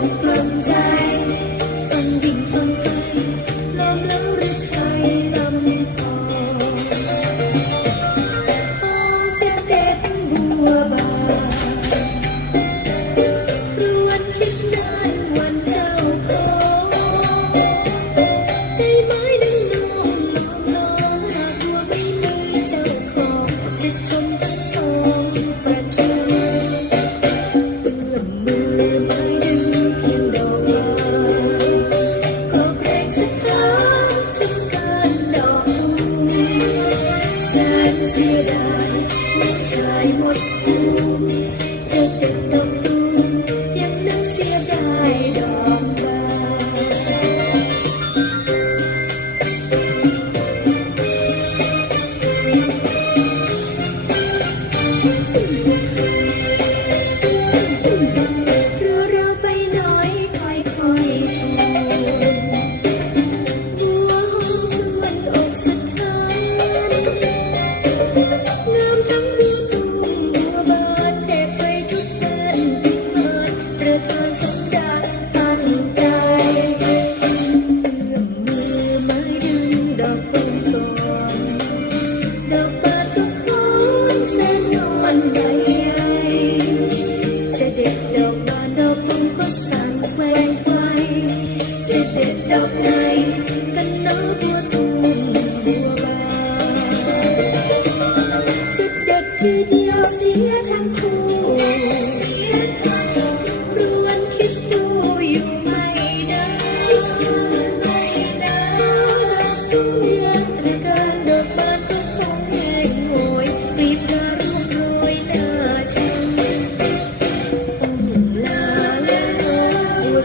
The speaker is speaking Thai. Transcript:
งกล่มใจ